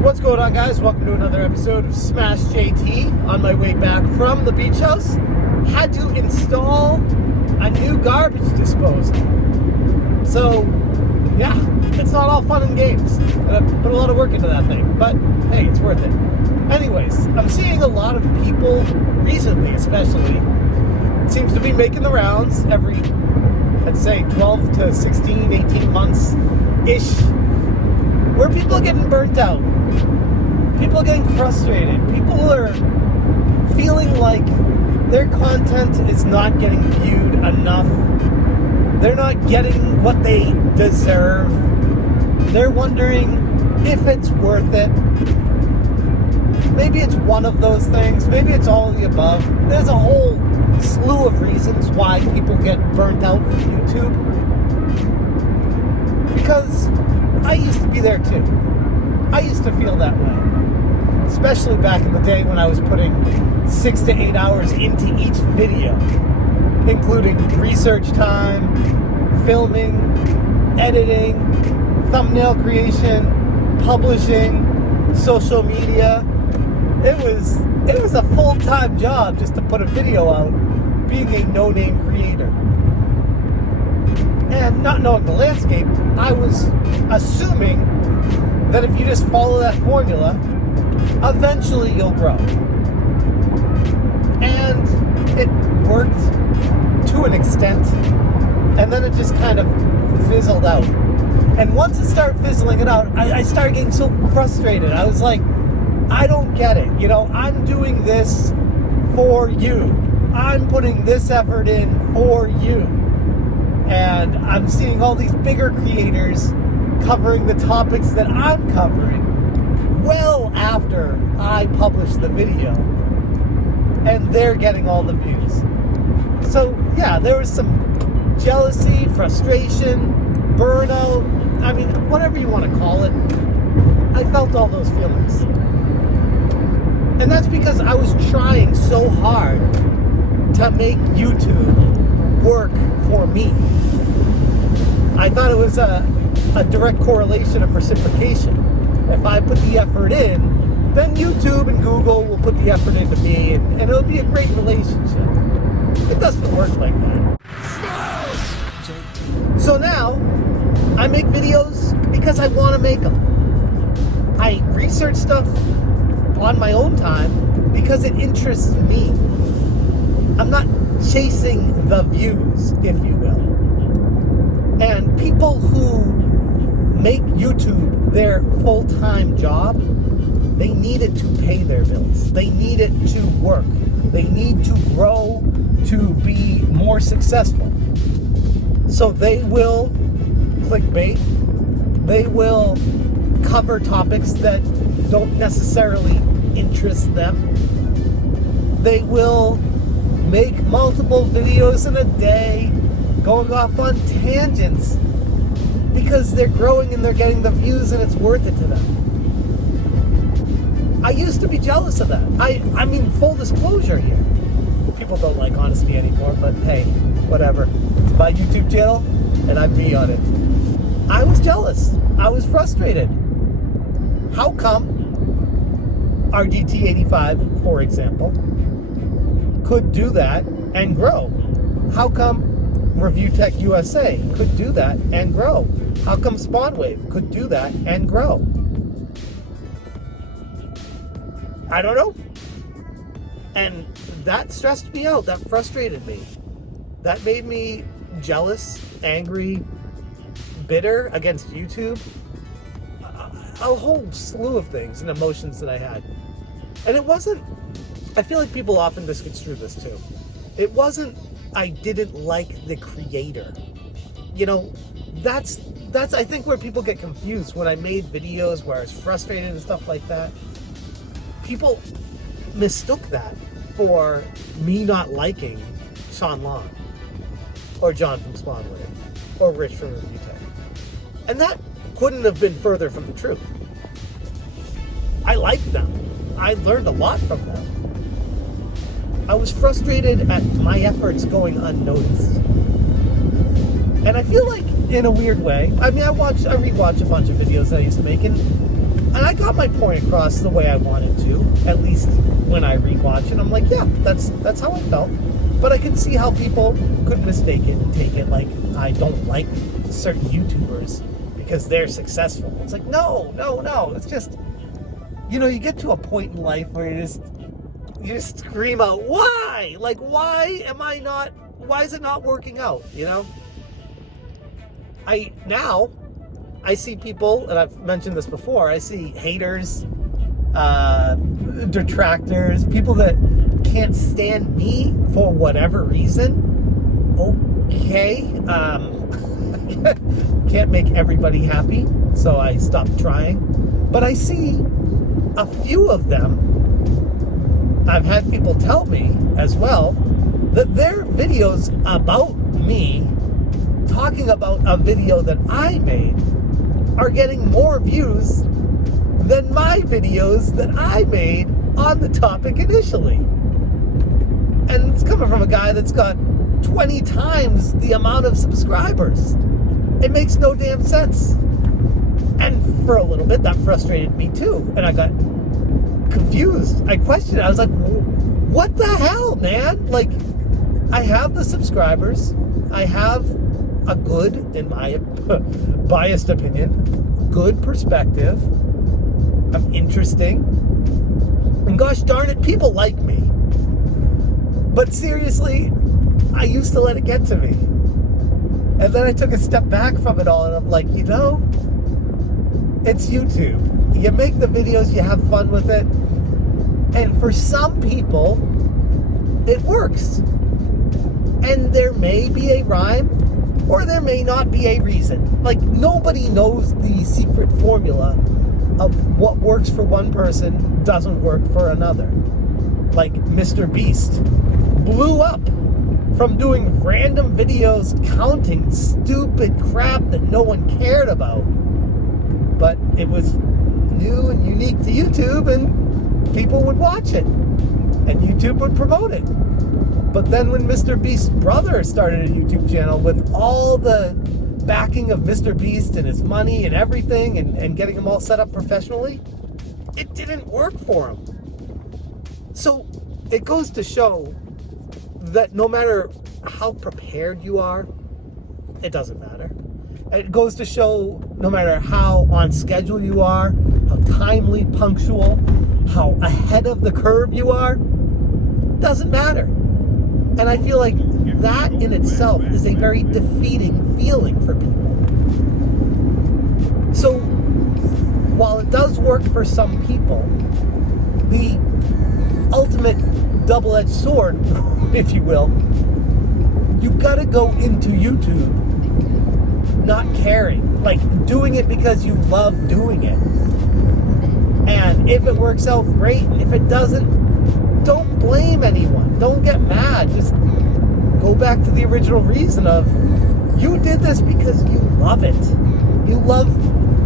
What's going on, guys? Welcome to another episode of Smash JT. On my way back from the beach house, had to install a new garbage disposal. So, yeah, it's not all fun and games. I put a lot of work into that thing, but hey, it's worth it. Anyways, I'm seeing a lot of people recently, especially, it seems to be making the rounds every, let's say, 12 to 16, 18 months-ish, where people are getting burnt out. People are getting frustrated. People are feeling like their content is not getting viewed enough. They're not getting what they deserve. They're wondering if it's worth it. Maybe it's one of those things. Maybe it's all of the above. There's a whole slew of reasons why people get burnt out from YouTube. Because I used to be there too. I used to feel that way. Especially back in the day when I was putting 6 to 8 hours into each video, including research time, filming, editing, thumbnail creation, publishing, social media. It was a full-time job just to put a video out, being a no-name creator. And not knowing the landscape, I was assuming that if you just follow that formula, eventually you'll grow. And it worked to an extent, and then it just kind of fizzled out. And once it started fizzling it out, I started getting so frustrated. I was like, I don't get it. You know, I'm doing this for you. I'm putting this effort in for you. And I'm seeing all these bigger creators covering the topics that I'm covering well after I publish the video, and they're getting all the views. So yeah, there was some jealousy, frustration, burnout, I mean, whatever you want to call it. I felt all those feelings. And that's because I was trying so hard to make YouTube work for me. I thought it was a direct correlation of reciprocation. If I put the effort in, then YouTube and Google will put the effort into me, and it'll be a great relationship. It doesn't work like that. So now, I make videos because I want to make them. I research stuff on my own time because it interests me. I'm not chasing the views, if you will. And people who make YouTube their full-time job, they need it to pay their bills. They need it to work. They need to grow to be more successful. So they will clickbait. They will cover topics that don't necessarily interest them. They will make multiple videos in a day, going off on tangents, because they're growing and they're getting the views and it's worth it to them. I used to be jealous of that. I mean, full disclosure here. People don't like honesty anymore, but hey, whatever. It's my YouTube channel, and I'm me on it. I was jealous. I was frustrated. How come RGT85, for example, could do that and grow? How come Review Tech USA could do that and grow? How come Spawnwave could do that and grow? I don't know. And that stressed me out. That frustrated me. That made me jealous, angry, bitter against YouTube. A whole slew of things and emotions that I had. And it wasn't, I feel like people often misconstrue this too. It wasn't, I didn't like the creator. You know, that's I think where people get confused. When I made videos where I was frustrated and stuff like that, people mistook that for me not liking Sean Long, or John from Spawnwave, or Rich from Review Tech. And that couldn't have been further from the truth. I liked them. I learned a lot from them. I was frustrated at my efforts going unnoticed. And I feel like, in a weird way, I mean, I rewatch a bunch of videos that I used to make, and And I got my point across the way I wanted to, at least when I rewatch it. I'm like, yeah, that's how I felt. But I can see how people could mistake it and take it like I don't like certain YouTubers because they're successful. It's like, no. It's just, you get to a point in life where you just scream out, why? Like, why is it not working out, I see people, and I've mentioned this before, I see haters, detractors, people that can't stand me for whatever reason. Okay, can't make everybody happy, so I stopped trying. But I see a few of them, I've had people tell me as well, that their videos about me, talking about a video that I made, are getting more views than my videos that I made on the topic initially. And it's coming from a guy that's got 20 times the amount of subscribers. It makes no damn sense. And for a little bit, that frustrated me too. And I got confused. I questioned it. I was like, what the hell, man? Like, I have the subscribers. I have a good, in my biased opinion, good perspective. I'm interesting. And gosh darn it, people like me. But seriously, I used to let it get to me. And then I took a step back from it all and I'm like, it's YouTube. You make the videos, you have fun with it. And for some people, it works. And there may be a rhyme, or there may not be a reason. Like, nobody knows the secret formula of what works for one person doesn't work for another. Like Mr. Beast blew up from doing random videos counting stupid crap that no one cared about. But it was new and unique to YouTube, and people would watch it, and YouTube would promote it. But then when Mr. Beast's brother started a YouTube channel with all the backing of Mr. Beast and his money and everything, and getting him all set up professionally, it didn't work for him. So it goes to show that no matter how prepared you are, it doesn't matter. It goes to show no matter how on schedule you are, how timely, punctual, how ahead of the curve you are, doesn't matter. And I feel like that in itself is a very defeating feeling for people. So while it does work for some people, the ultimate double-edged sword, if you will, you gotta go into YouTube not caring, like doing it because you love doing it. And if it works out, great. And if it doesn't, don't blame anyone. Don't get mad. Just go back to the original reason of, you did this because you love it. You love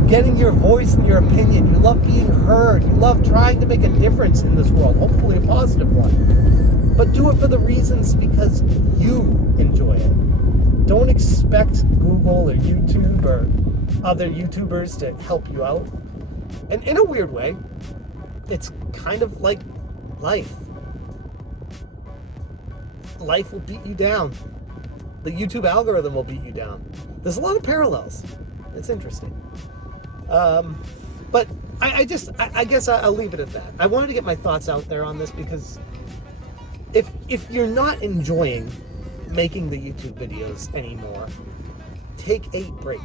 getting your voice and your opinion. You love being heard. You love trying to make a difference in this world, hopefully a positive one. But do it for the reasons because you enjoy it. Don't expect Google or YouTube or other YouTubers to help you out. And in a weird way, it's kind of like life. Life will beat you down. The YouTube algorithm will beat you down. There's a lot of parallels. It's interesting. But I guess I'll leave it at that. I wanted to get my thoughts out there on this because if you're not enjoying making the YouTube videos anymore, take a break.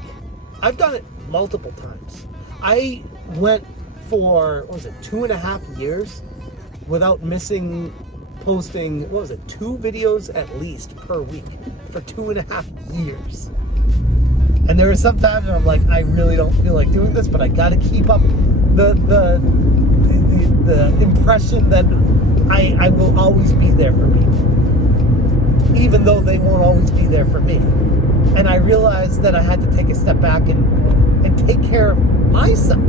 I've done it multiple times. I went for, 2.5 years without posting, 2 videos at least per week for 2.5 years. And there were some times where I'm like, I really don't feel like doing this, but I gotta keep up the impression that I will always be there for me, even though they won't always be there for me. And I realized that I had to take a step back and take care of myself,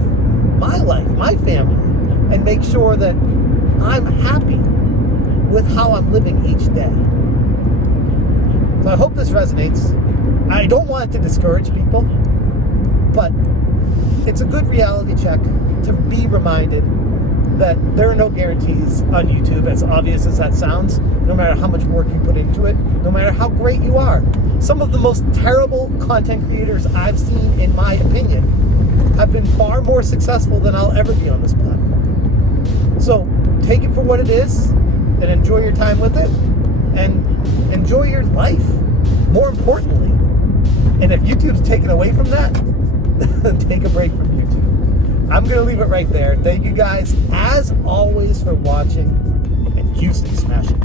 my life, my family, and make sure that I'm happy with how I'm living each day. So I hope this resonates. I don't want it to discourage people, but it's a good reality check to be reminded that there are no guarantees on YouTube, as obvious as that sounds, no matter how much work you put into it, no matter how great you are. Some of the most terrible content creators I've seen, in my opinion, have been far more successful than I'll ever be on this platform. So take it for what it is and enjoy your time with it and enjoy your life, more importantly. And if YouTube's taken away from that, take a break from YouTube. I'm going to leave it right there. Thank you guys, as always, for watching, and you stay smashing.